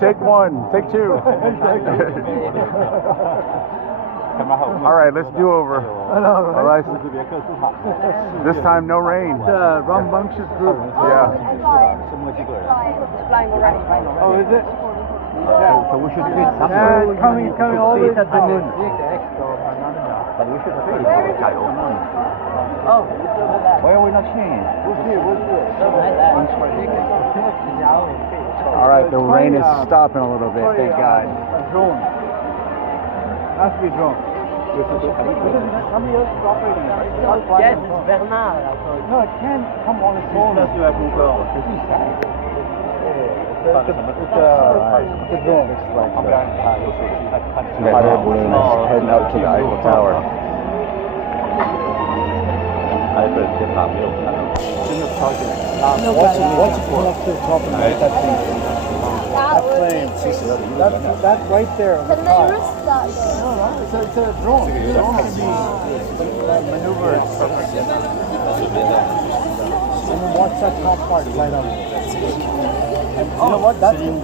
Take one. Take two. All right, let's do over. All right. This time, no rain. It's a rambunctious group. Yeah. It's flying already. Oh, is it? So we should feed some. Yeah, it's coming all the way to town. But we should feed. Oh, Why are we not seeing? We'll see. All right, the rain is stopping a little bit. Thank God. A drone. Has to be a drone. How many years is operating it? yes, it's Bernard. No, it can't come on its own. It's a drone. It's like hot air balloon heading up to the Eiffel Tower. Eiffel 天塔没有看到，真的超级大。What's come up to the top and make that thing? That plane, that's right there on the Can top. they risk that though? No, it's a drone. The drone can be maneuvered. And then watch that top part light up. And you know what? That's dude.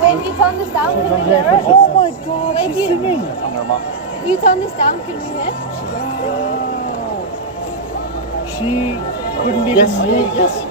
Wait, if you turn this down, can we hear it? Oh my God, Wait, she's singing. if you turn this down, can we hear? She couldn't even move. Yes.